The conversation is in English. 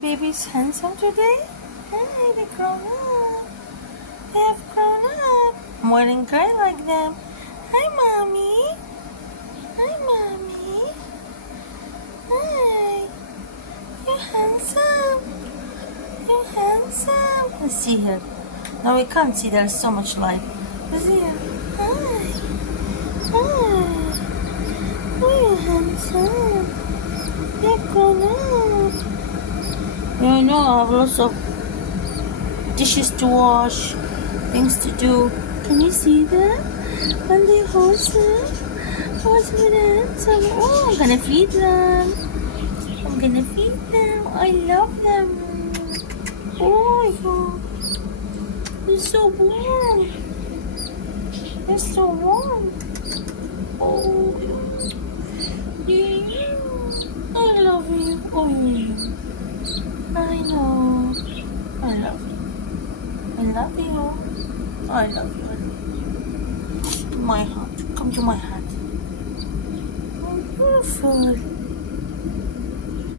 Baby's handsome today? Hey, they grown up. They have grown up. More than cry like them. Hi, Mommy. Hi, Mommy. Hi. You're handsome. You're handsome. Let's see her. No, we can't see. There's so much light. Let's see her. Hi. Hi. Oh, you're handsome. They've grown up. You know, I have lots of dishes to wash, things to do. Can you see them? When they hold them? What's with them? Oh, I'm gonna feed them. I'm gonna feed them. I love them. Oh, they're so warm. They're so warm. Oh, yeah. I love you. Oh, yeah. I know. I love you. I love you. I love you. My heart. Come to my heart. Oh, beautiful.